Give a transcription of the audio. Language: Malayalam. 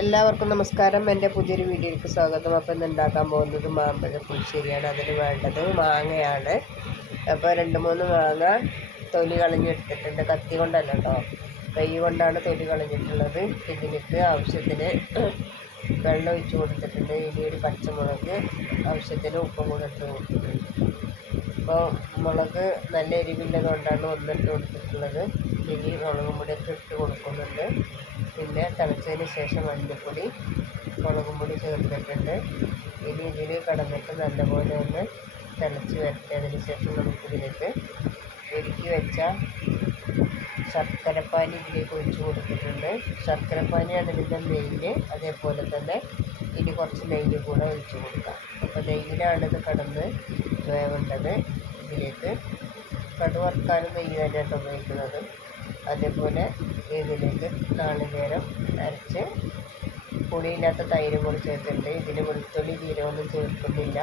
എല്ലാവർക്കും നമസ്കാരം. എൻ്റെ പുതിയൊരു വീഡിയോയ്ക്ക് സ്വാഗതം. അപ്പോൾ ഇന്ന് ഉണ്ടാക്കാൻ പോകുന്നത് മാമ്പഴ പുളിശ്ശേരിയാണ്. അതിന് വേണ്ടത് മാങ്ങയാണ്. അപ്പോൾ 2-3 മാങ്ങ തൊലി കളഞ്ഞെടുത്തിട്ടുണ്ട്. കത്തി കൊണ്ടല്ല കേട്ടോ, കൈ കൊണ്ടാണ് തൊലി കളഞ്ഞിട്ടുള്ളത്. ഇതിലേക്ക് ആവശ്യത്തിന് വെള്ളം ഒഴിച്ച് കൊടുത്തിട്ടുണ്ട്. ഇനി ഒരു പച്ചമുളക്, ആവശ്യത്തിന് ഉപ്പും കൂടെ ഇട്ട് കൊടുത്തിട്ടുണ്ട്. അപ്പോൾ മുളക് നല്ല എരിവില്ലതുകൊണ്ടാണ് ഒന്നിട്ട് കൊടുത്തിട്ടുള്ളത്. ഇനി മുളകും പൊടിയൊക്കെ ഇട്ട് കൊടുക്കുന്നുണ്ട്. പിന്നെ തിളച്ചതിന് ശേഷം മഞ്ഞൾപ്പൊടി, മുളകും പൊടി ചേർത്തിട്ടുണ്ട്. ഇനി ഇതിൽ കടന്നിട്ട് നല്ലപോലെ ഒന്ന് തിളച്ച് വരട്ടെ. അതിന് ശേഷം നമുക്കിതിലേക്ക് ഒരുക്കി വെച്ച ശർക്കരപ്പാനി ഇതിലേക്ക് ഒഴിച്ച് കൊടുത്തിട്ടുണ്ട്. ശർക്കരപ്പാനിയാണ് ഇതിൻ്റെ മെയിന്. അതേപോലെ തന്നെ ഇനി കുറച്ച് നെയ്യ് കൂടെ ഒഴിച്ച് കൊടുക്കാം. അപ്പോൾ നെയ്യിലാണിത് കടന്ന് വേവേണ്ടത്. ഇതിലേക്ക് കടുവറുക്കാനും നെയ്യ് തന്നെയാണ് ഉപയോഗിക്കുന്നത്. അതേപോലെ ഇതിലേക്ക് നാളികേരം അരച്ച് പുളിയില്ലാത്ത തൈരും കൂടി ചേർത്തിട്ടുണ്ട്. ഇതിന് വെളുത്തുള്ളി ജീരകമൊന്നും ചേർക്കുന്നില്ല.